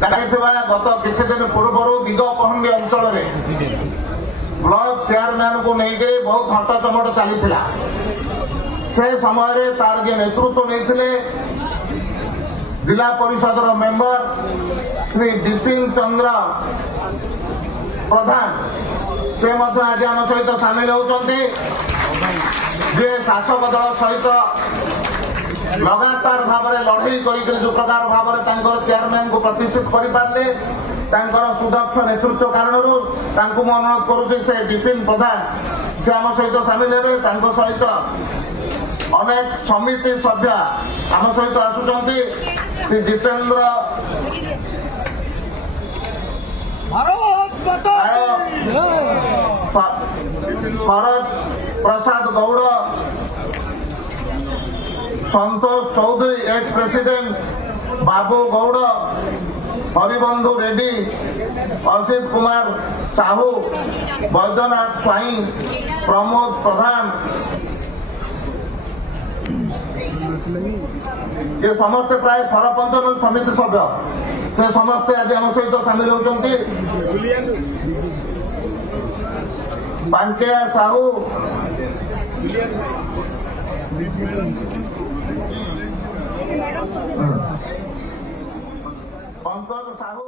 गत किसी दिन पूर्व दिगपहंडी अंचल ब्लॉक चेयरमैन को लेकर बहुत हट चमट चली से समय तार जे नेतृत्व नहीं जिला परिषद मेंबर श्री दिपिन चंद्र प्रधान से आज आम सहित सामिल होती शासक दल सहित लगातार भाव में लड़ई कर जो प्रकार भाव में चेयरमैन को प्रतिष्ठित कर सुदक्ष नेतृत्व कारण मैं अनुरोध करुच्ची से दिपिन प्रधान से आम सहित सामिल हे सहित अनेक समिति सभ्य आम सहित आसुच्च श्री जितेन्द्र शरद प्रसाद गौड़ संतोष चौधरी एक्स प्रेसिडेंट बाबू गौड़ हरिबंधु रेड्डी असित कुमार साहू बैद्यनाथ स्वाई प्रमोद प्रधान ये समस्ते प्राय सरपंच समिति सभ्य से समस्ते आज आम सहित सामिल होती पांकेया साहू पंकज साहू।